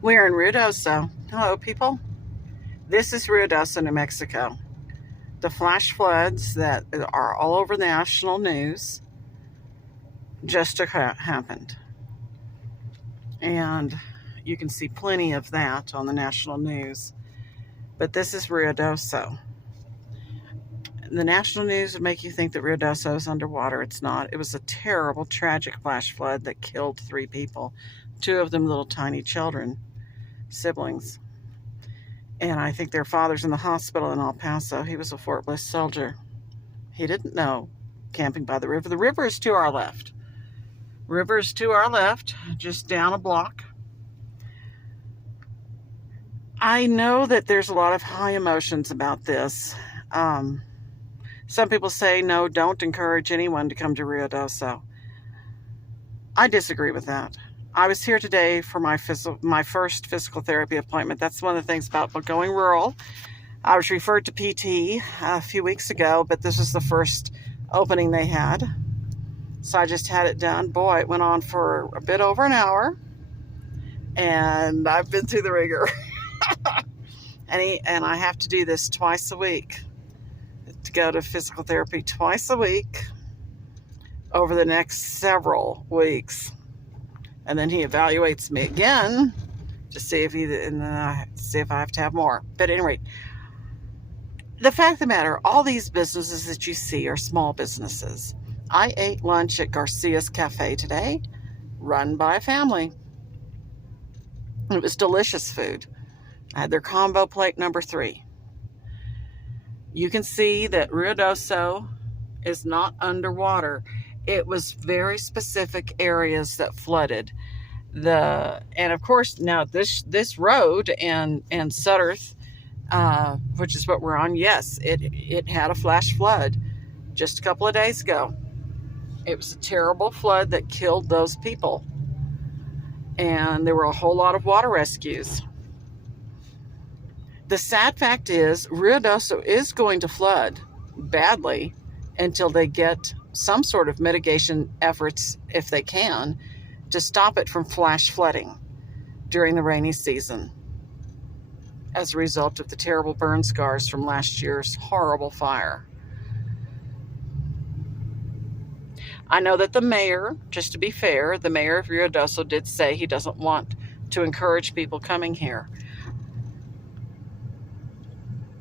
We're in Ruidoso. Hello, people. This is Ruidoso, New Mexico. The flash floods that are all over the national news just happened. And you can see plenty of that on the national news. But this is Ruidoso. The national news would make you think that Ruidoso is underwater. It's not. It was a terrible, tragic flash flood that killed 3 people, 2 of them little tiny children, siblings. And I think their father's in the hospital in El Paso. He was a Fort Bliss soldier. He didn't know camping by the river. The river is to our left. River is to our left, just down a block. I know that there's a lot of high emotions about this. Some people say, no, don't encourage anyone to come to Ruidoso. I disagree with that. I was here today for my first physical therapy appointment. That's one of the things about going rural. I was referred to PT a few weeks ago, but this is the first opening they had. So I just had it done. Boy, it went on for a bit over an hour, and I've been through the ringer. And I have to do this twice a week, to go to physical therapy twice a week over the next several weeks. And then he evaluates me again to see if see if I have to have more. But anyway, the fact of the matter, all these businesses that you see are small businesses. I ate lunch at Garcia's Cafe today, run by a family. It was delicious food. I had their combo plate number 3. You can see that Ruidoso is not underwater. It was very specific areas that flooded. And of course, now this road and Sutterth, which is what we're on, yes, it had a flash flood just a couple of days ago. It was a terrible flood that killed those people. And there were a whole lot of water rescues. The sad fact is, Ruidoso is going to flood badly until they get some sort of mitigation efforts, if they can, to stop it from flash flooding during the rainy season as a result of the terrible burn scars from last year's horrible fire. I know that the mayor, just to be fair, the mayor of Ruidoso did say he doesn't want to encourage people coming here.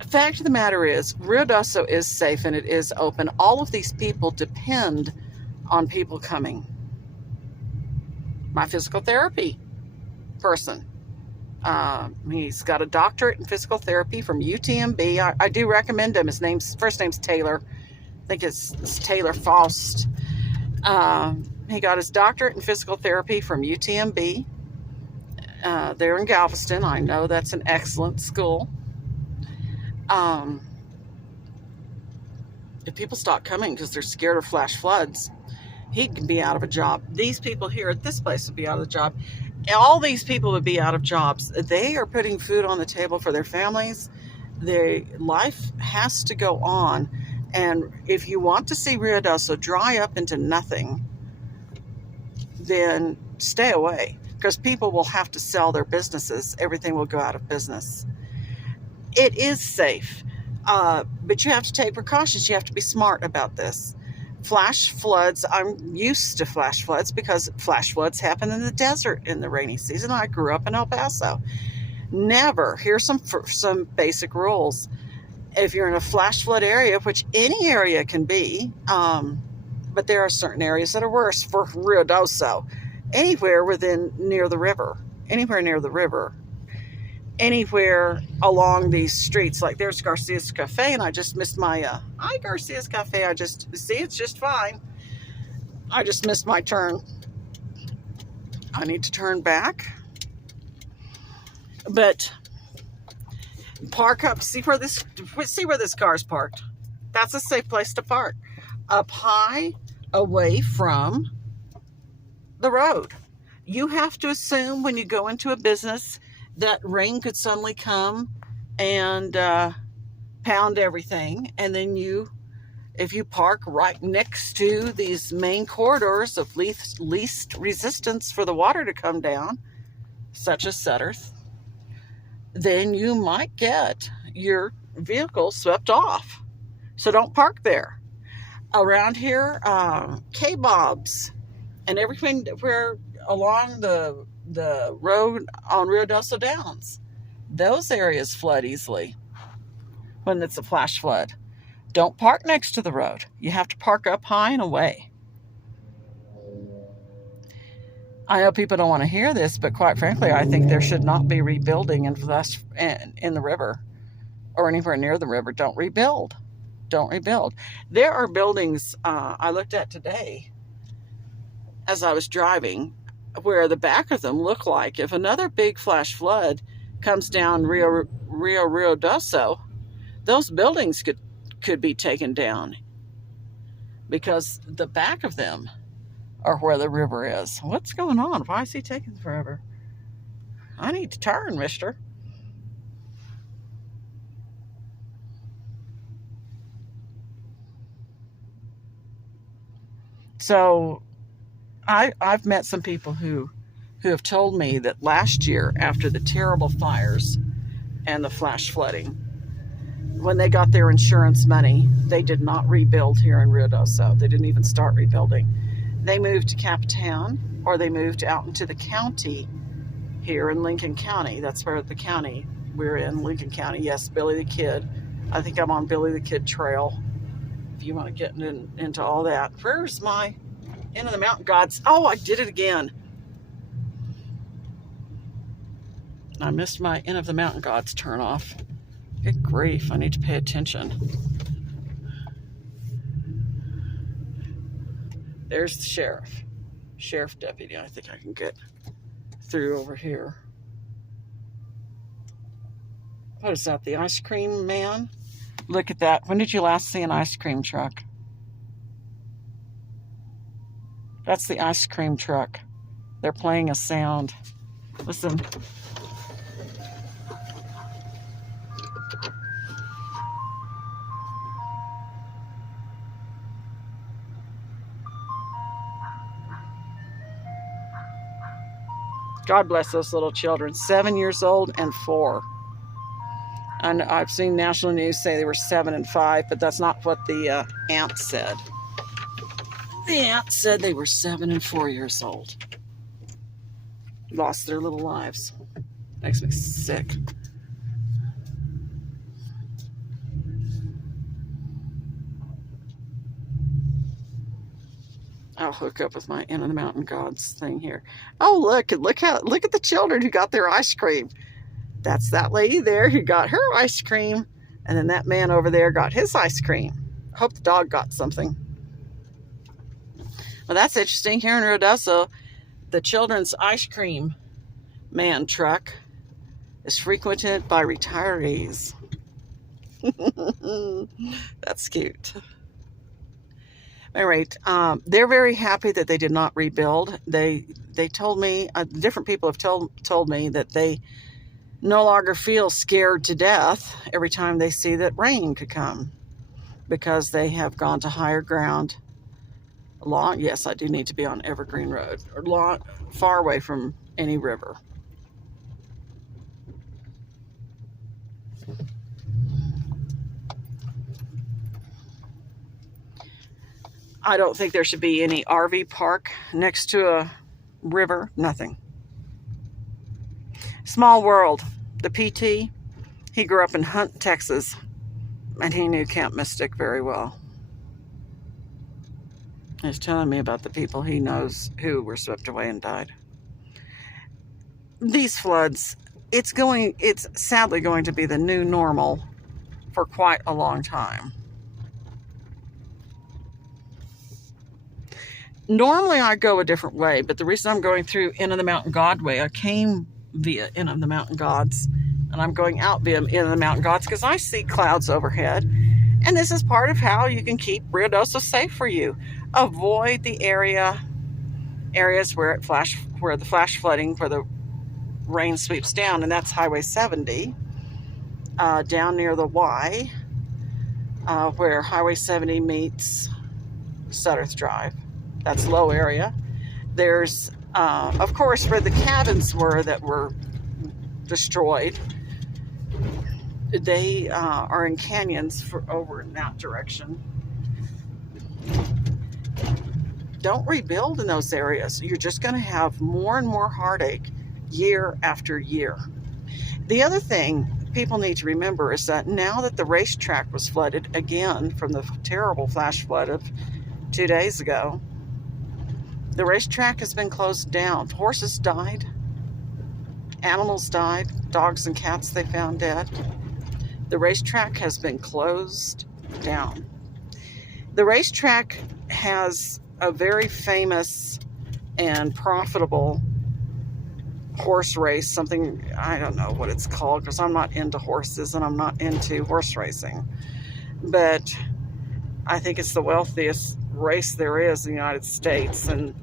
The fact of the matter is, Ruidoso is safe and it is open. All of these people depend on people coming. My physical therapy person, he's got a doctorate in physical therapy from UTMB. I do recommend him. His first name's Taylor. I think it's Taylor Faust. He got his doctorate in physical therapy from UTMB. There in Galveston. I know that's an excellent school. If people stop coming because they're scared of flash floods, he can be out of a job. These people here at this place would be out of a job. All these people would be out of jobs. They are putting food on the table for their families. Their life has to go on. And if you want to see Ruidoso dry up into nothing, then stay away, because people will have to sell their businesses. Everything will go out of business. It is safe, but you have to take precautions. You have to be smart about this. Flash floods, I'm used to flash floods because flash floods happen in the desert in the rainy season. I grew up in El Paso. Never, here's some basic rules. If you're in a flash flood area, which any area can be, but there are certain areas that are worse for Ruidoso. Anywhere near the river, anywhere along these streets. Like there's Garcia's Cafe, and I just missed my, hi Garcia's Cafe, it's just fine. I just missed my turn. I need to turn back. But park up, see where this car's parked. That's a safe place to park. Up high, away from the road. You have to assume when you go into a business that rain could suddenly come and pound everything. And then if you park right next to these main corridors of least resistance for the water to come down, such as Sutterth, then you might get your vehicle swept off. So don't park there. Around here, K-Bobs and everything where along the road on Ruidoso Downs, those areas flood easily when it's a flash flood. Don't park next to the road. You have to park up high and away. I know people don't want to hear this, but quite frankly, I think there should not be rebuilding in the river or anywhere near the river. Don't rebuild. Don't rebuild. There are buildings I looked at today as I was driving where the back of them look like if another big flash flood comes down Rio Ruidoso, those buildings could be taken down because the back of them are where the river is. What's going on? Why is he taking forever? I need to turn, mister. So I've met some people who have told me that last year, after the terrible fires and the flash flooding, when they got their insurance money, they did not rebuild here in Ruidoso. They didn't even start rebuilding. They moved to Capitan, or they moved out into the county here in Lincoln County. That's where the county we're in, Lincoln County. Yes, Billy the Kid. I think I'm on Billy the Kid Trail. If you want to get into all that. Where's my End of the Mountain Gods? Oh, I did it again. I missed my End of the Mountain Gods turn off. Good grief, I need to pay attention. There's the sheriff deputy. I think I can get through over here. What is that, the ice cream man? Look at that. When did you last see an ice cream truck? That's the ice cream truck. They're playing a sound. Listen. God bless those little children, 7 years old and 4. And I've seen national news say they were 7 and 5, but that's not what the aunt said. The aunt said they were 7 and 4 years old. Lost their little lives. Makes me sick. I'll hook up with my End of the Mountain Gods thing here. Oh, look at the children who got their ice cream. That's that lady there who got her ice cream, and then that man over there got his ice cream. I hope the dog got something. Well, that's interesting. Here in Ruidoso, the children's ice cream man truck is frequented by retirees. That's cute. All right, they're very happy that they did not rebuild. They told me, different people have told me that they no longer feel scared to death every time they see that rain could come because they have gone to higher ground. Yes, I do need to be on Evergreen Road, or far away from any river. I don't think there should be any RV park next to a river. Nothing. Small world. The PT, he grew up in Hunt, Texas, and he knew Camp Mystic very well. He's telling me about the people he knows who were swept away and died. These floods, it's sadly going to be the new normal for quite a long time. Normally I go a different way, but the reason I'm going through End of the Mountain God way, I came via End of the Mountain Gods, and I'm going out via End of the Mountain Gods because I see clouds overhead, and this is part of how you can keep Ruidoso safe for you. Avoid the areas where the flash flooding, where the rain sweeps down, and that's Highway 70, down near the Y, where Highway 70 meets Sutterth Drive. That's low area. There's Of course, where the cabins were that were destroyed, they are in canyons over in that direction. Don't rebuild in those areas. You're just going to have more and more heartache year after year. The other thing people need to remember is that now that the racetrack was flooded again from the terrible flash flood of 2 days ago, the racetrack has been closed down. Horses died. Animals died. Dogs and cats they found dead. The racetrack has been closed down. The racetrack has a very famous and profitable horse race, something, I don't know what it's called because I'm not into horses and I'm not into horse racing. But I think it's the wealthiest race there is in the United States, and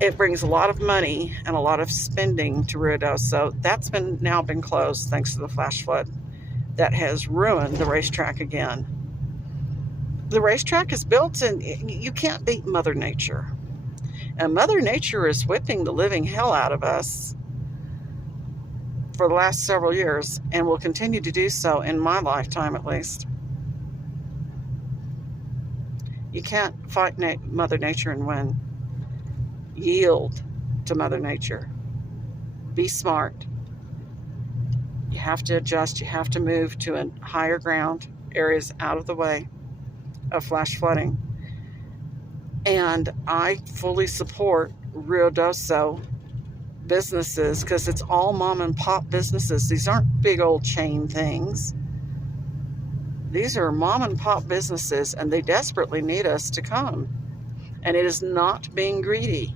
it brings a lot of money and a lot of spending to Ruidoso. That's now been closed thanks to the flash flood that has ruined the racetrack again. The racetrack is built, and you can't beat Mother Nature. And Mother Nature is whipping the living hell out of us for the last several years, and will continue to do so in my lifetime at least. You can't fight Mother Nature and win. Yield to Mother Nature. Be smart. You have to adjust. You have to move to a higher ground, areas out of the way of flash flooding. And I fully support Ruidoso businesses because it's all mom and pop businesses. These aren't big old chain things. These are mom and pop businesses, and they desperately need us to come. And it is not being greedy.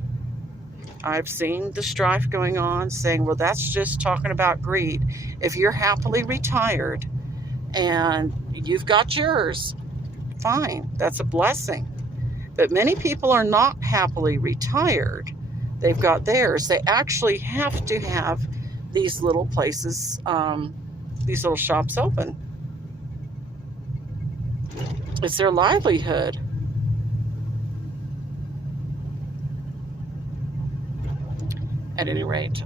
I've seen the strife going on saying, well, that's just talking about greed. If you're happily retired and you've got yours, fine, that's a blessing. But many people are not happily retired. They've got theirs. They actually have to have these little places, these little shops open. It's their livelihood. At any rate,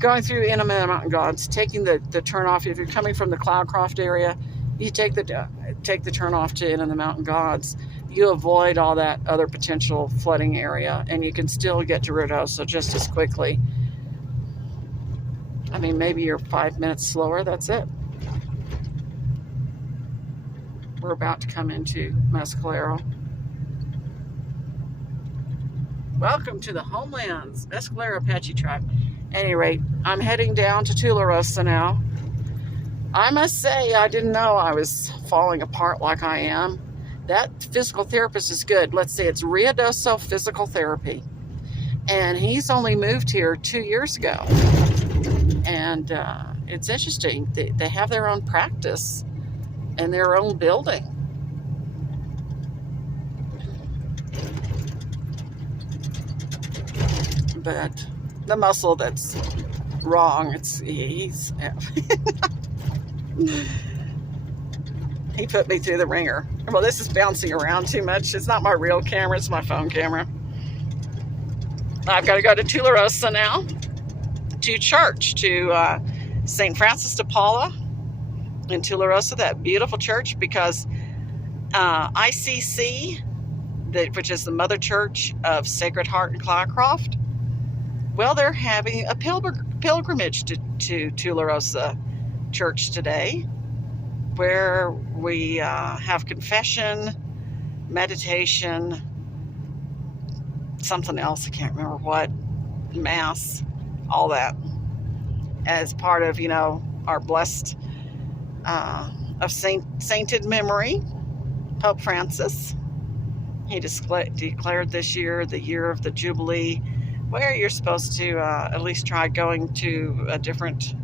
going through NM Mountain Gods, taking the turnoff. If you're coming from the Cloudcroft area, you take the turnoff to NM Mountain Gods. You avoid all that other potential flooding area, and you can still get to Ruidoso just as quickly. I mean, maybe you're 5 minutes slower. That's it. We're about to come into Mescalero. Welcome to the homelands, Mescalero Apache tribe. At any rate, I'm heading down to Tularosa now. I must say, I didn't know I was falling apart like I am. That physical therapist is good. Let's say it's Ruidoso Physical Therapy. And he's only moved here 2 years ago. And it's interesting. They have their own practice and their own building. But the muscle that's wrong, he's he put me through the ringer. Well, this is bouncing around too much. It's not my real camera, it's my phone camera. I've got to go to Tularosa now to church, to St. Francis de Paula in Tularosa, that beautiful church, because ICC, which is the mother church of Sacred Heart in Cloudcroft, well, they're having a pilgrimage to Tularosa Church today, where we have confession, meditation, something else, I can't remember what, mass, all that, as part of, our blessed, of sainted memory, Pope Francis. He declared this year the year of the Jubilee, where you're supposed to at least try going to a different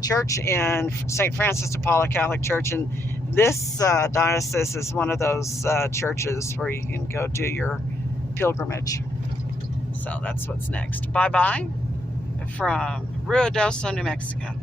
church in St. Francis de Paula Catholic Church. And this diocese is one of those churches where you can go do your pilgrimage. So that's what's next. Bye-bye from Ruidoso, New Mexico.